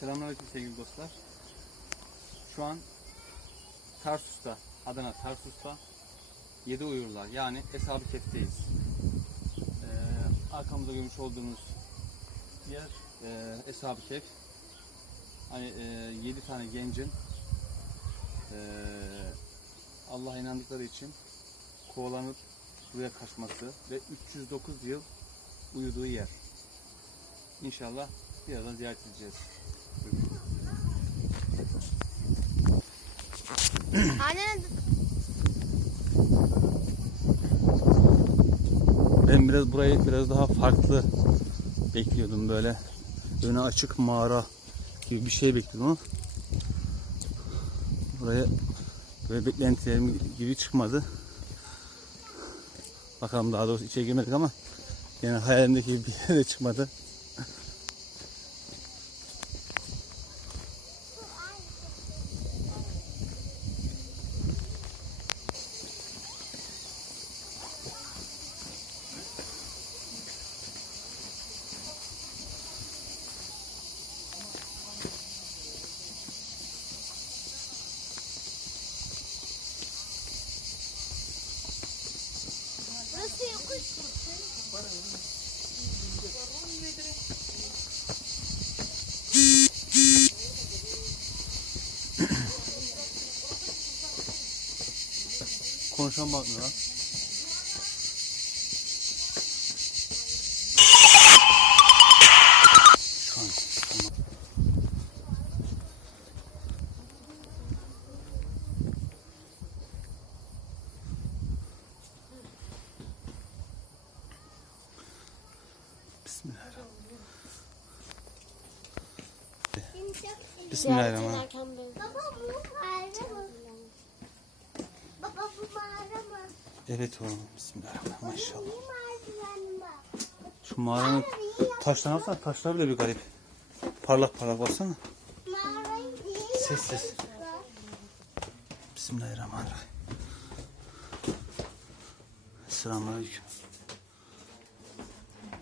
Selamünaleyküm sevgili dostlar. Şu an Tarsus'ta, Adana Tarsus'ta Yedi Uyurlar yani Eshab-ı Kef'teyiz. Ee, arkamızda görmüş olduğunuz yer e, Eshab-ı Kef. Hani e, yedi tane gencin e, Allah'a inandıkları için kovalanıp buraya kaçması ve 309 yıl uyuduğu yer. İnşallah birazdan ziyaret edeceğiz. Ben biraz burayı biraz daha farklı bekliyordum böyle. Önü açık mağara gibi bir şey bekliyordum ama buraya böyle beklentilerim gibi çıkmadı. Bakalım daha doğrusu içeri girmedik ama yani hayalimdeki bir yere çıkmadı. burası yokuş. Konuşan bakmıyor lan. Bismillahirrahmanirrahim. Bismillahirrahmanirrahim. Baba bu mağara mı? Evet oğlum. Bismillahirrahmanirrahim. Maşallah. Şu mağaranın taşlarına baksana. Taşlar bile bir garip. Parlak parlak baksana. Ses ses. Bismillahirrahmanirrahim. Selamünaleyküm.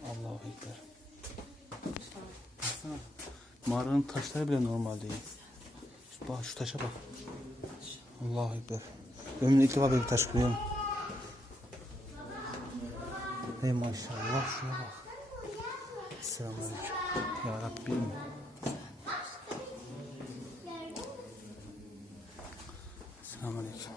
Allahu Ekber. Baksana. Mağaranın taşları bile normal değil. Bak şu taşa bak. Allahu Ekber. Ömrümde ilk defa bir taş görüyorum. Ey maşallah şuna bak. Selamünaleyküm. Ya Rabbim. Selamünaleyküm.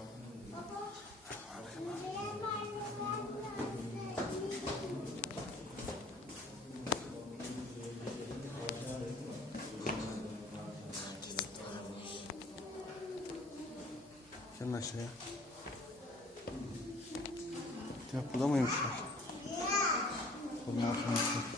Gelin aşağıya. Ya burada mıymışlar? Bunun altında.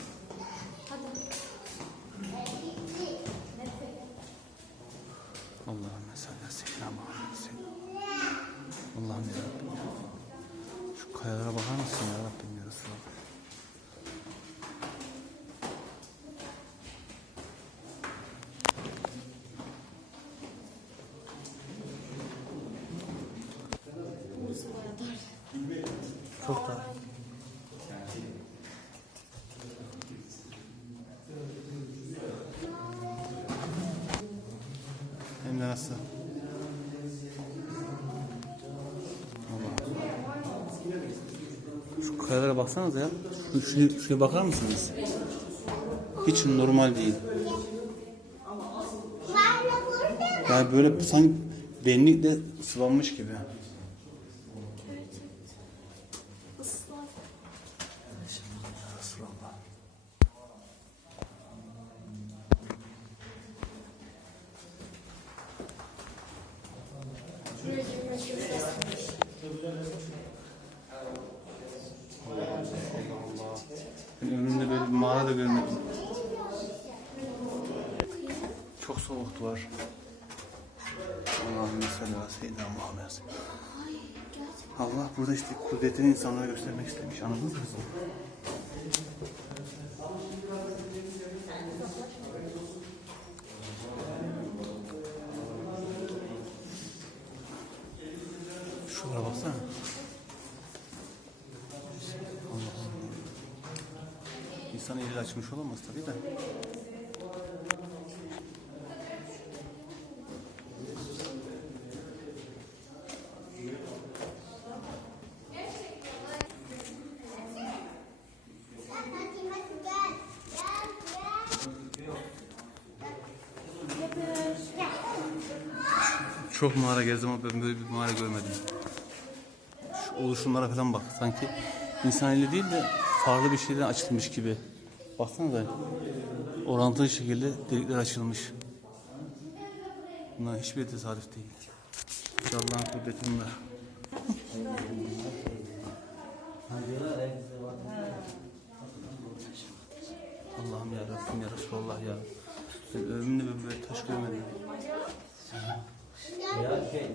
Baksanıza ya. Şu, şu, şuraya bakar mısınız? Hiç normal değil. Yani böyle sanki benlikle sıvanmış gibi. Resulallah. Ben ömrümde böyle bir mağara da görmedim. Çok soğuktu var. Allahümme salli ala seyyidina Muhammed. Allah burada işte kudretini insanlara göstermek istemiş. Anladınız mı? Şuralara baksana. İnsan eli açmış olamaz tabii de. Çok mağara gezdim ama ben böyle bir mağara görmedim. Şu oluşumlara falan bak. Sanki insan eli değil de farklı bir şeyden açılmış gibi. Baksana da orantılı şekilde delikler açılmış. Bunlar hiçbir tesadüf değil. Allah'ın kudreti bunlar. Allah'ım ya Rabbim ya Resulallah ya. Ben ömrümde böyle taş görmedim. Gel.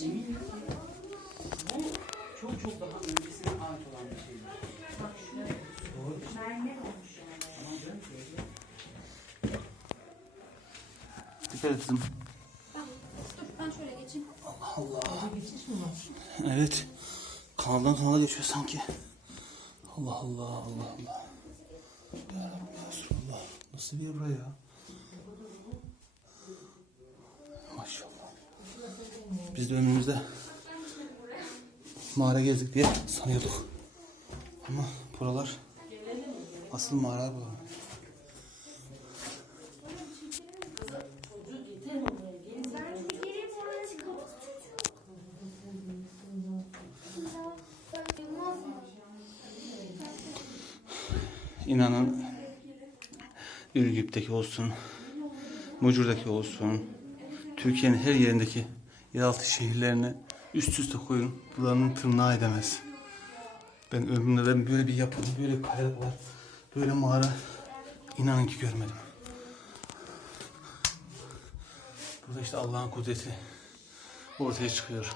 Şöyle geçeyim. Çok çok daha öncesine ait olan bir şey. Bak şuraya. Mermer olmuş yani. Tamam canım şöyle. Dikkat et kızım. Dur ben şöyle geçeyim. Evet. Kanaldan kanala geçiyor sanki. Allah Allah Allah Allah. Ya Resulallah. Nasıl bir yer buraya ya? Maşallah. Biz de önümüzde mağara gezdik diye sanıyorduk. Ama buralar asıl mağara bu. İnanın Ürgüp'teki olsun, Mucur'daki olsun, Türkiye'nin her yerindeki yeraltı şehirlerini üst üste koyun. Buranın tırnağı edemez. Ben ömrümde ben böyle bir yapı, böyle bir kayalık var, böyle mağara inanın ki görmedim. Burada işte Allah'ın kudreti ortaya çıkıyor.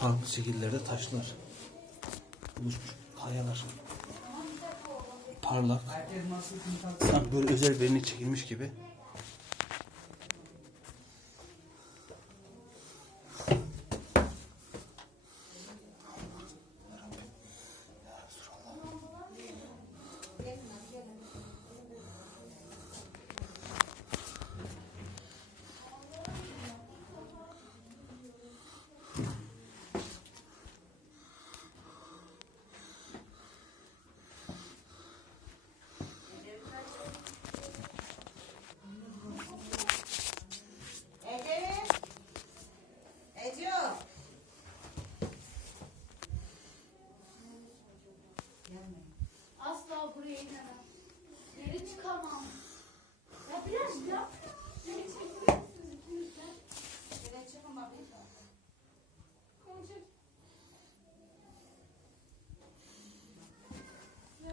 Farklı şekillerde taşlar oluşmuş kayalar parlak. Sanki böyle özel vernik çekilmiş gibi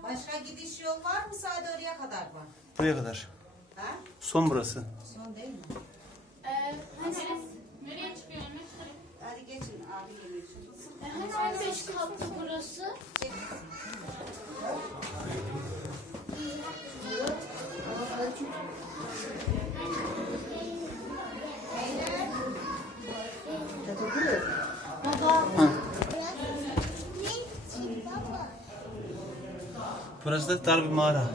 Başka gidiş yol var mı? Sadece oraya kadar var. buraya kadar Ha? son burası Son değil mi? Ee, hani nereye çıkıyor? Hadi geçin abi geliyor şimdi. E, hani 15 katlı burası? Burası da dar bir mağara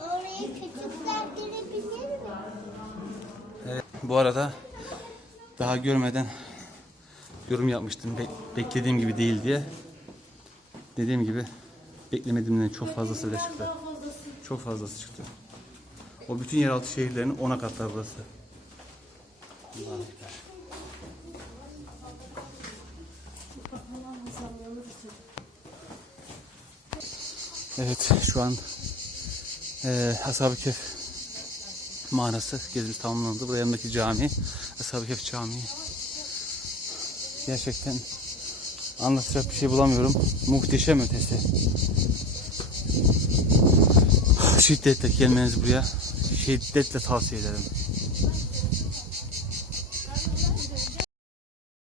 Oraya küçükler girebilir mi? Evet, bu arada daha görmeden yorum yapmıştım. Be- beklediğim gibi değil diye. Dediğim gibi beklemediğimden çok fazlası bile çıktı. Çok fazlası çıktı. O bütün yeraltı şehirlerinin ona katlar burası. Allah'a ekber. Evet şu an e, Ashab-ı Kehf mağarası gezimiz tamamlandı. Buraya yanındaki cami. Ashab-ı Kehf Camii. Gerçekten anlatacak bir şey bulamıyorum. Muhteşem ötesi. Şiddetle gelmenizi buraya şiddetle tavsiye ederim.